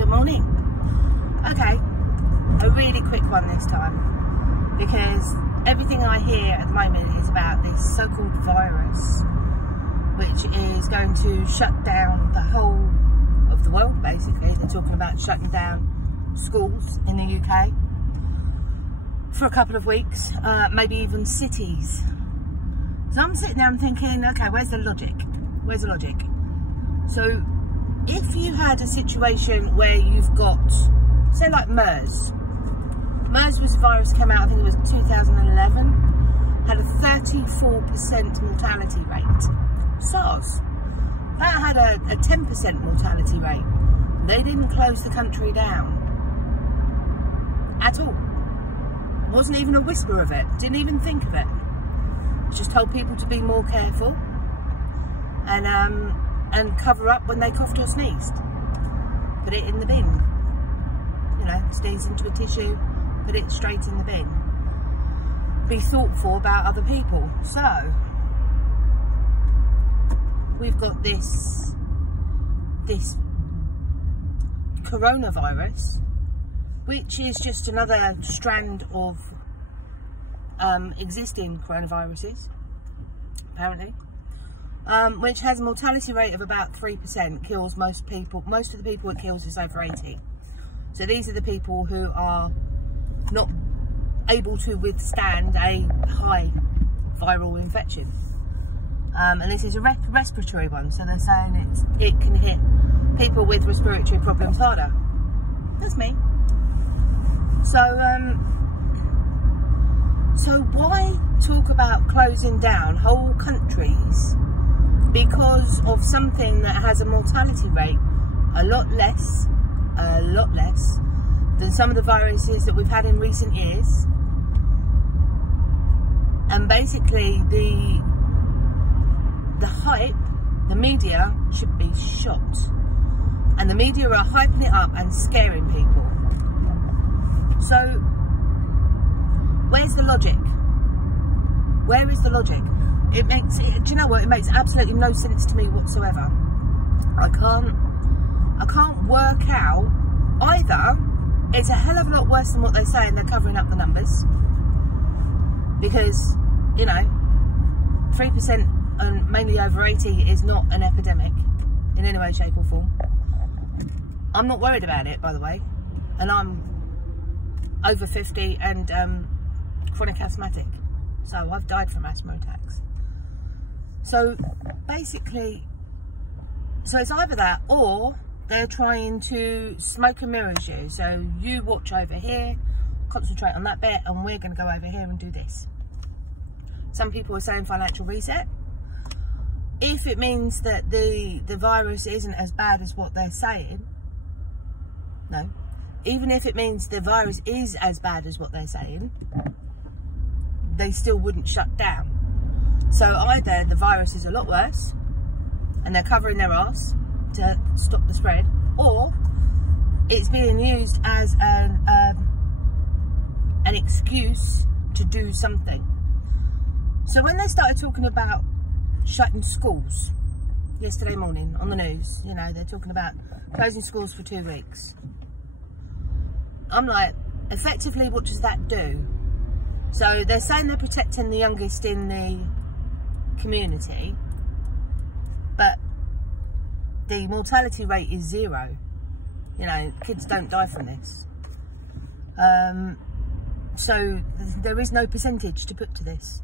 Good morning. Okay, a really quick one this time, because everything I hear at the moment is about this so-called virus, which is going to shut down the whole of the world, basically. They're talking about shutting down schools in the UK for a couple of weeks, maybe even cities. So I'm sitting there and thinking, okay, where's the logic? Where's the logic? So if you had a situation where you've got, say like MERS. MERS was a virus, came out, I think it was 2011, had a 34% mortality rate. SARS, that had a 10% mortality rate. They didn't close the country down at all. Wasn't even a whisper of it, didn't even think of it. Just told people to be more careful and cover up when they coughed or sneezed. Put it in the bin. You know, sneeze into a tissue, put it straight in the bin. Be thoughtful about other people. So, we've got this coronavirus, which is just another strand of existing coronaviruses, apparently. Which has a mortality rate of about 3%, kills most people. Most of the people it kills is over 80. So these are the people who are not able to withstand a high viral infection. And this is a respiratory one, so they're saying it can hit people with respiratory problems harder. That's me. So why talk about closing down whole countries because of something that has a mortality rate a lot less than some of the viruses that we've had in recent years? And basically the hype, the media should be shot, and the media are hyping it up and scaring people. So where's the logic? Where is the logic? Do you know what? It makes absolutely no sense to me whatsoever. I can't work out either. It's a hell of a lot worse than what they say, and they're covering up the numbers. Because, you know, 3% and mainly over 80 is not an epidemic in any way, shape or form. I'm not worried about it, by the way. And I'm over 50 and chronic asthmatic. So I've died from asthma attacks. So basically, so it's either that or they're trying to smoke and mirrors you. So you watch over here, concentrate on that bit, and we're going to go over here and do this. Some people are saying financial reset. If it means that the virus isn't as bad as what they're saying, no. Even if it means the virus is as bad as what they're saying, they still wouldn't shut down. So either the virus is a lot worse and they're covering their arse to stop the spread, or it's being used as an excuse to do something. So when they started talking about shutting schools yesterday morning on the news, you know, they're talking about closing schools for 2 weeks. I'm like, effectively, what does that do? So they're saying they're protecting the youngest in the community, but the mortality rate is 0. You know, kids don't die from this. So there is no percentage to put to this.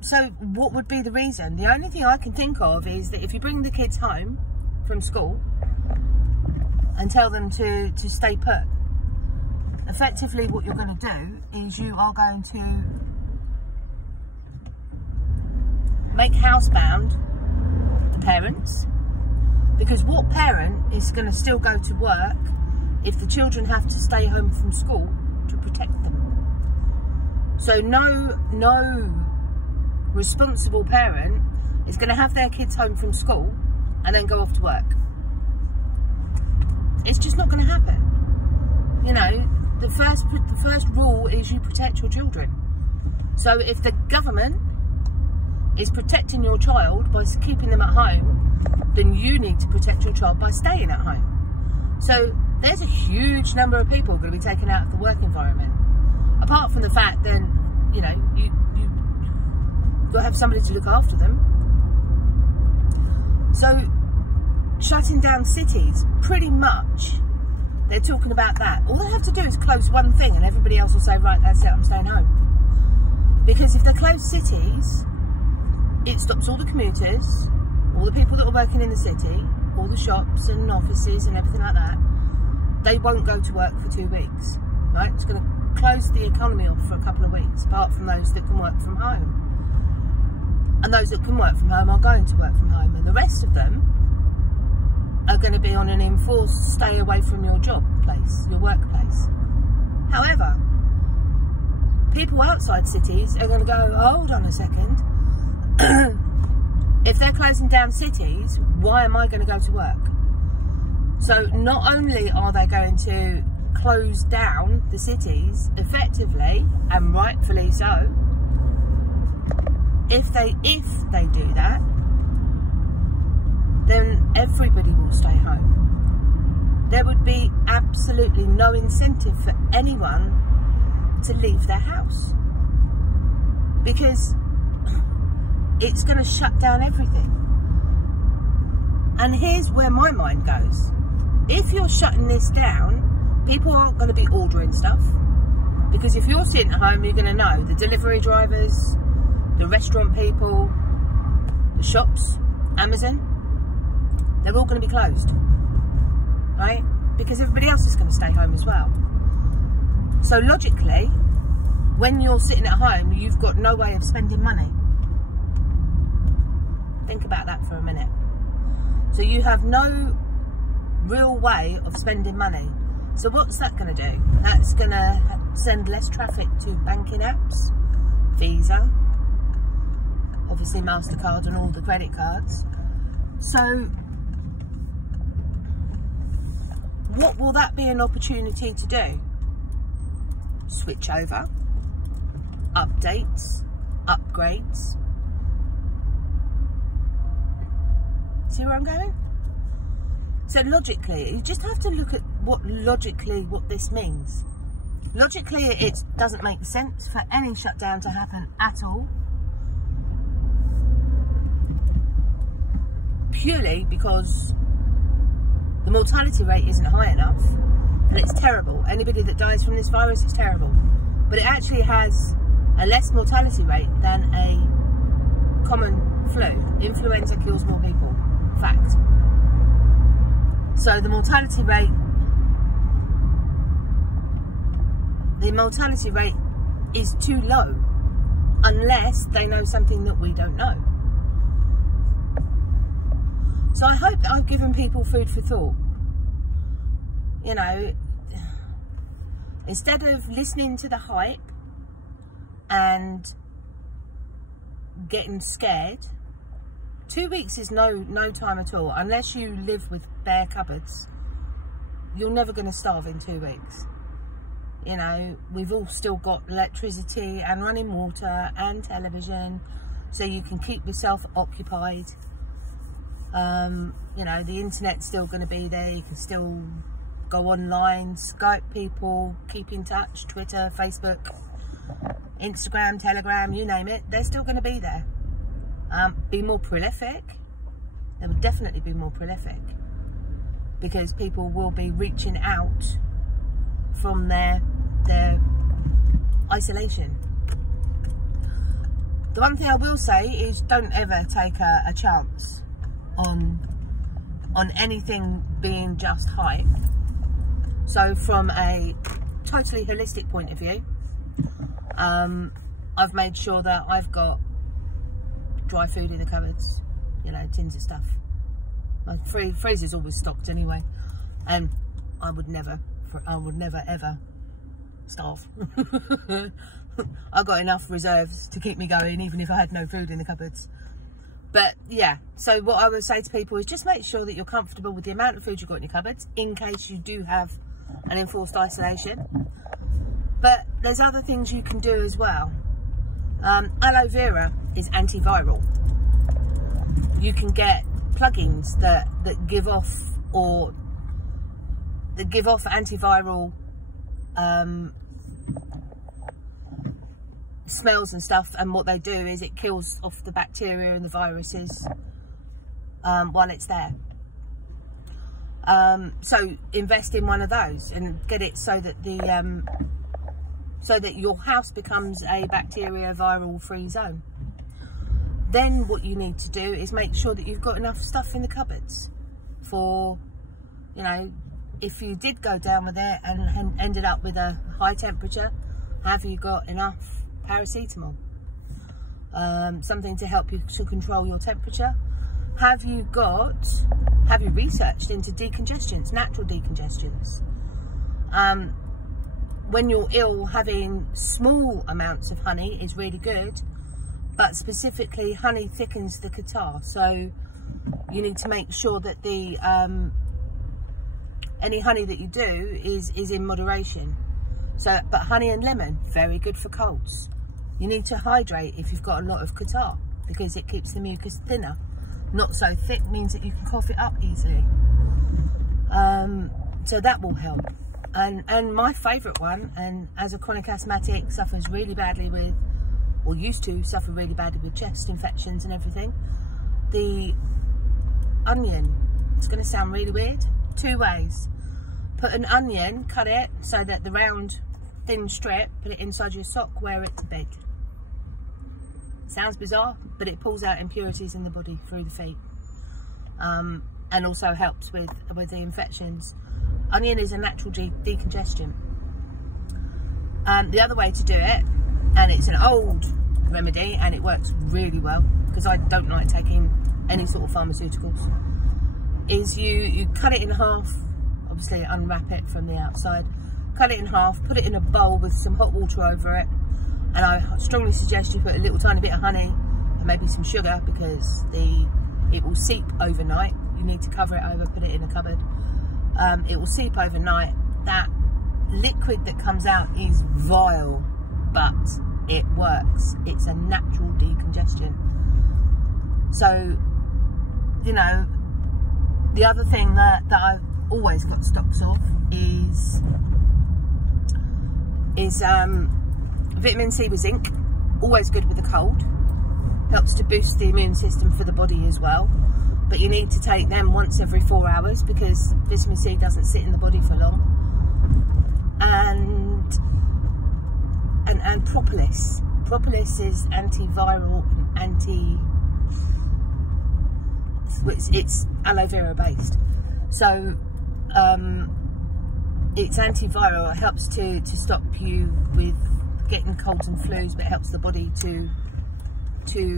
So what would be the reason? The only thing I can think of is that if you bring the kids home from school and tell them to stay put, effectively what you're going to do is you are going to make housebound the parents, because what parent is going to still go to work if the children have to stay home from school to protect them? So no responsible parent is going to have their kids home from school and then go off to work. It's just not going to happen. You know, the first rule is you protect your children. So if the government is protecting your child by keeping them at home, then you need to protect your child by staying at home. So there's a huge number of people going to be taken out of the work environment. Apart from the fact, then, you know, you've got to have somebody to look after them. So shutting down cities, pretty much, they're talking about that. All they have to do is close one thing and everybody else will say, right, that's it, I'm staying home. Because if they close cities, it stops all the commuters, all the people that are working in the city, all the shops and offices and everything like that. They won't go to work for 2 weeks, right? It's going to close the economy off for a couple of weeks, apart from those that can work from home. And those that can work from home are going to work from home, and the rest of them are going to be on an enforced stay away from your job place, your workplace. However, people outside cities are going to go, hold on a second. If they're closing down cities, why am I going to go to work? So not only are they going to close down the cities effectively, and rightfully so, if they do that, then everybody will stay home. There would be absolutely no incentive for anyone to leave their house, because it's going to shut down everything. And here's where my mind goes. If you're shutting this down, people aren't going to be ordering stuff, because if you're sitting at home, you're going to know the delivery drivers, the restaurant people, the shops, Amazon, they're all going to be closed, right? Because everybody else is going to stay home as well. So logically, when you're sitting at home, you've got no way of spending money. Think about that for a minute. So you have no real way of spending money. So what's that going to do? That's going to send less traffic to banking apps, Visa, obviously MasterCard and all the credit cards. So what will that be an opportunity to do? Switch over, updates, upgrades. See where I'm going? So logically, you just have to look at what this means. Logically, it doesn't make sense for any shutdown to happen at all. Purely because the mortality rate isn't high enough, and it's terrible. Anybody that dies from this virus is terrible. But it actually has a less mortality rate than a common flu. Influenza kills more people. Fact. So the mortality rate is too low, unless they know something that we don't know. So I hope that I've given people food for thought. You know, instead of listening to the hype and getting scared, 2 weeks is no time at all. Unless you live with bare cupboards, you're never going to starve in 2 weeks. You know, we've all still got electricity and running water and television, so you can keep yourself occupied. You know, the internet's still going to be there. You can still go online, Skype people, keep in touch, Twitter, Facebook, Instagram, Telegram, you name it. They're still going to be there. Be more prolific. They will definitely be more prolific, because people will be reaching out from their isolation. The one thing I will say is, don't ever take a chance on anything being just hype. So from a totally holistic point of view, I've made sure that I've got dry food in the cupboards, you know, tins of stuff. My freezer's always stocked anyway, and I would never ever starve. I've got enough reserves to keep me going, even if I had no food in the cupboards. But yeah, so what I would say to people is just make sure that you're comfortable with the amount of food you've got in your cupboards, in case you do have an enforced isolation. But there's other things you can do as well. Aloe vera is antiviral. You can get plugins that give off or that give off antiviral smells and stuff, and what they do is it kills off the bacteria and the viruses while it's there. So invest in one of those and get it so that the so that your house becomes a bacteria viral free zone. Then what you need to do is make sure that you've got enough stuff in the cupboards for, you know, if you did go down with it and ended up with a high temperature, have you got enough paracetamol? Something to help you to control your temperature. Have you researched into decongestants, natural decongestants? When you're ill, having small amounts of honey is really good, but specifically honey thickens the catarrh, so you need to make sure that the any honey that you do is in moderation. So, but honey and lemon, very good for colds. You need to hydrate if you've got a lot of catarrh, because it keeps the mucus thinner. Not so thick means that you can cough it up easily. So that will help. And my favourite one, and as a chronic asthmatic, suffers really badly with, or used to suffer really badly with chest infections and everything, the onion. It's going to sound really weird. 2 ways. Put an onion, cut it so that the round thin strip, put it inside your sock, wear it to bed. Sounds bizarre, but it pulls out impurities in the body through the feet, and also helps with the infections. Onion is a natural decongestant. The other way to do it, and it's an old remedy and it works really well, because I don't like taking any sort of pharmaceuticals, is you cut it in half, obviously unwrap it from the outside, cut it in half, put it in a bowl with some hot water over it, and I strongly suggest you put a little tiny bit of honey and maybe some sugar, because it will seep overnight. You need to cover it over, put it in a cupboard. It will seep overnight. That liquid that comes out is vile, but it works. It's a natural decongestant. So, you know, the other thing that I've always got stocks of is vitamin C with zinc. Always good with the cold. Helps to boost the immune system for the body as well. But you need to take them once every 4 hours, because vitamin C doesn't sit in the body for long. And propolis. Propolis is antiviral and it's aloe vera based. So it's antiviral. It helps to stop you with getting colds and flus, but it helps the body to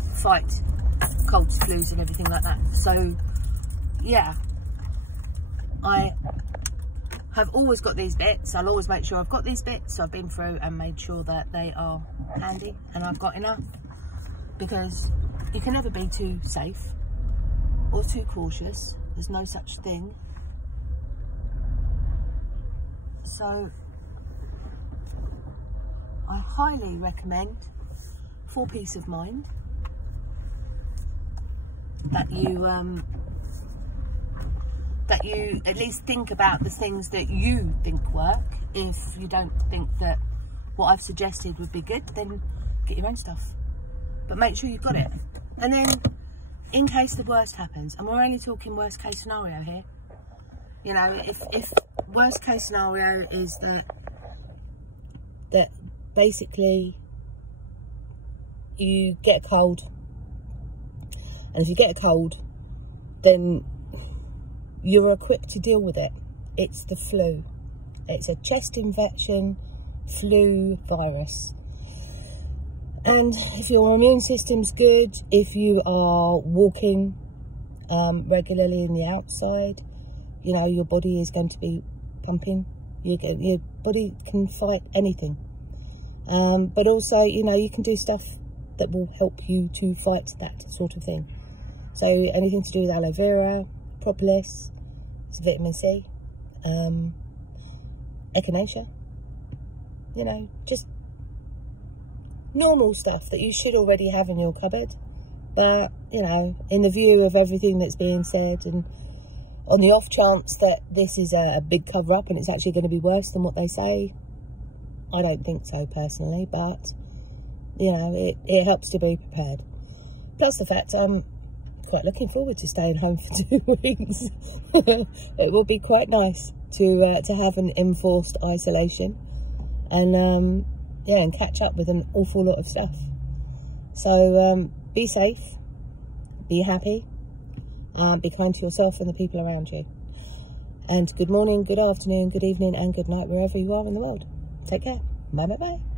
fight colds, flus and everything like that. So yeah, I have always got these bits. I'll always make sure I've got these bits. So I've been through and made sure that they are handy and I've got enough, because you can never be too safe or too cautious. There's no such thing. So I highly recommend, for peace of mind, that you at least think about the things that you think work. If you don't think that what I've suggested would be good, then get your own stuff, but make sure you've got it. And then in case the worst happens, and we're only talking worst case scenario here, you know, if worst case scenario is that basically you get a cold, and if you get a cold, then you're equipped to deal with it. It's the flu. It's a chest infection, flu virus. And if your immune system's good, if you are walking regularly in the outside, you know, your body is going to be pumping. Your body can fight anything. But also, you know, you can do stuff that will help you to fight that sort of thing. So anything to do with aloe vera, propolis, vitamin C, echinacea, you know, just normal stuff that you should already have in your cupboard. But, you know, in the view of everything that's being said and On the off chance that this is a big cover-up and it's actually going to be worse than what they say, I don't think so personally, but, you know, it helps to be prepared. Plus the fact I'm quite looking forward to staying home for 2 weeks. It will be quite nice to have an enforced isolation and, yeah, and catch up with an awful lot of stuff. So, be safe, be happy, be kind to yourself and the people around you. And good morning, good afternoon, good evening, and good night wherever you are in the world. Take care. Bye, bye, bye.